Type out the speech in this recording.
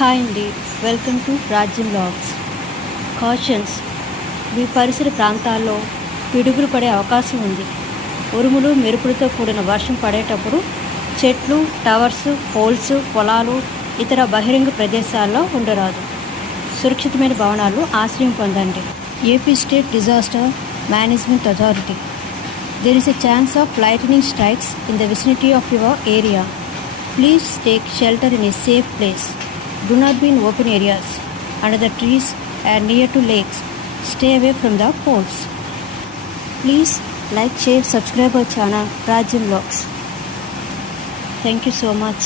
హాయ్ అండి, welcome to రాజ్యం blogs. Cautions, మీ పరిసర ప్రాంతాల్లో పిడుగులు పడే అవకాశం ఉంది. ఉరుములు మెరుపులతో కూడిన వర్షం పడేటప్పుడు చెట్లు, టవర్స్, పోల్స్, పొలాలు, ఇతర బహిరంగ ప్రదేశాల్లో ఉండరాదు. సురక్షితమైన భవనాలు ఆశ్రయం పొందండి. AP state disaster management authority. There is a chance of lightning strikes in the vicinity of your area. Please take shelter in a safe place. Do not be in open areas, under the trees and near to lakes. Stay away from the poles. Please like, share, subscribe our channel Rajyam Vlogs. Thank you so much.